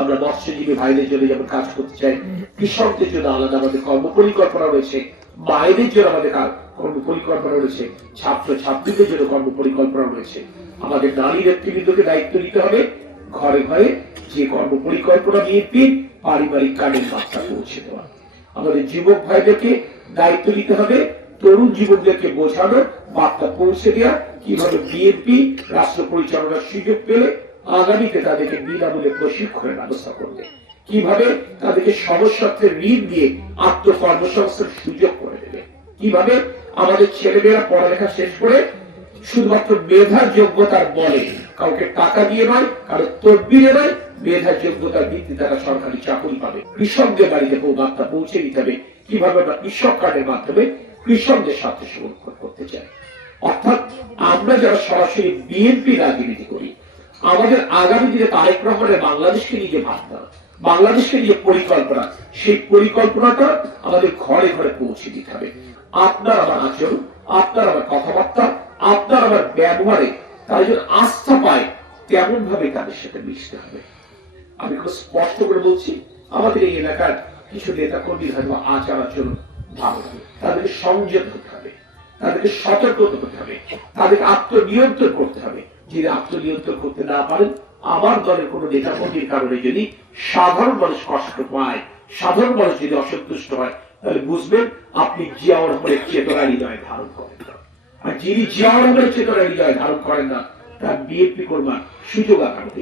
আমরা মৎস্যজীবী ভাইদের জন্য যেমন কাজ করতে চাই, কৃষকদের জন্য আলাদা আমাদের কর্ম পরিকল্পনা রয়েছে, মায়েদের জন্য আমাদের কর্ম পরিকল্পনা রয়েছে, ছাত্র ছাত্রীদের জন্য কর্ম পরিকল্পনা রয়েছে। আমাদের নারী নেতৃবৃন্দকে দায়িত্ব নিতে হবে ঘরে ঘরে যে কর্ম পরিকল্পনা বিএনপি পারিবারিক কাজের বার্তা পৌঁছে দেওয়া। আমাদের যুবক ভাইদেরকে দায়িত্ব নিতে হবে তরুণ যুবকদেরকে বোঝানো, বার্তা পৌঁছে দেওয়া কিভাবে বিএনপি রাষ্ট্র পরিচালনার সুযোগ পেলে আগামীতে তাদেরকে বিনামূল্যে প্রশিক্ষণের ব্যবস্থা করবে, কিভাবে তাদেরকে সমস্যার্থে ঋণ দিয়ে আত্মকর্মসংস্থান সুযোগ করে দেবে, কিভাবে আমাদের ছেলেমেয়েরা পড়ালেখা শেষ করে শুধুমাত্র মেধা যোগ্যতার বলে, কাউকে টাকা দিয়ে নয়, কারো তদবিরে নয়, মেধা যোগ্যতার ভিত্তিতে তারা সরকারি চাকরি পাবে। কৃষকদের বাড়িতে বার্তা পৌঁছে দিতে হবে কিভাবে আমরা কৃষক কার্ডের মাধ্যমে কৃষকদের স্বার্থ সংরক্ষণ করতে চাই। অর্থাৎ আমরা যারা সরাসরি বিএনপি রাজনীতি করি, আমাদের আগামী দিনে তারেক রহমানের বাংলাদেশকে নিয়ে ভাবনা, বাংলাদেশকে নিয়ে পরিকল্পনা, সেই পরিকল্পনাটা আমাদের ঘরে ঘরে পৌঁছে দিতে হবে। আপনার আমার আচরণ, আপনার আমার কথাবার্তা, আপনার আমার ব্যবহারে তারা যেন আস্থা পায় তেমন ভাবে তাদের সাথে মিশতে হবে। আমি খুব স্পষ্ট করে বলছি, আমাদের এই এলাকার কিছু নেতা কর্মীর হয়তো আচার আচরণ ভালো হবে, তাদেরকে সংযত হতে হবে, তাদেরকে সতর্ক হতে হবে, তাদেরকে আত্মনিয়ন্ত্রণ করতে হবে। যদি আত্মনিয়ন্ত্রণ করতে না পারেন, আমার দলের কোন নেতা কর্মীর কারণে যদি সাধারণ মানুষ কষ্ট পায়, সাধারণ মানুষ যদি অসন্তুষ্ট হয়, তাহলে বুঝবেন আপনি জিয়াউর রহমানের চেতনা হৃদয় ধারণ করেন না। আর যিনি জিয়াউর রহমানের চেতনা হৃদয় ধারণ করেন না, তার বিএনপি করবার সুযোগ আকাঙ্ক্ষী।